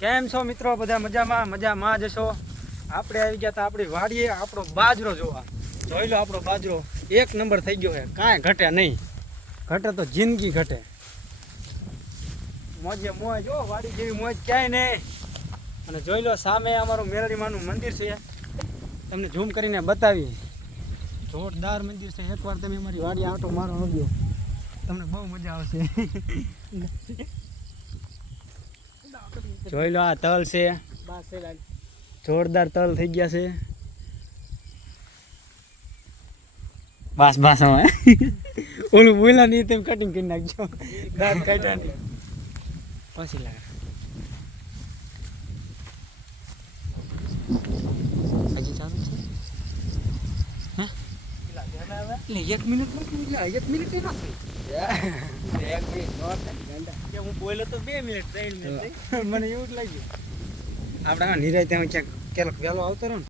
કેમ છો મિત્રો? બધા મજામાં જશો? આપણે આવી ગયા હતા આપણી વાડીએ આપણો બાજરો જોવા. જોઈ લો આપણો બાજરો એક નંબર થઈ ગયો છે, કાંઈ ઘટે નહીં. ઘટે તો જિંદગી ઘટે. મોજે મોજ, જો વાડી જેવી મોજ ક્યાંય નહીં. અને જોઈ લો સામે અમારું મેરડીમાનું મંદિર છે, તમને ઝૂમ કરીને બતાવી. જોરદાર મંદિર છે. એકવાર તમે અમારી વાડી આંટો મારો આવજો, તમને બહુ મજા આવશે. જોઈ લો આ તલ છે, જોરદાર તલ થઈ ગયા છે. બસ હવે ઓલું બોલા નહીં તેમ કટિંગ કરી નાખજો, દાંત કાઢ્યા નહીં પછી લાગે. હજી ચાલુ છે એટલે 1 મિનિટ નથી, 1 મિનિટ નથી. હું બોલ્યો તો 2 મિનિટ 3 મિનિટ મને એવું જ લાગ્યું. આપણે નિરાય ત્યાં ક્યાંક વહેલો આવતો રહ્યો ને.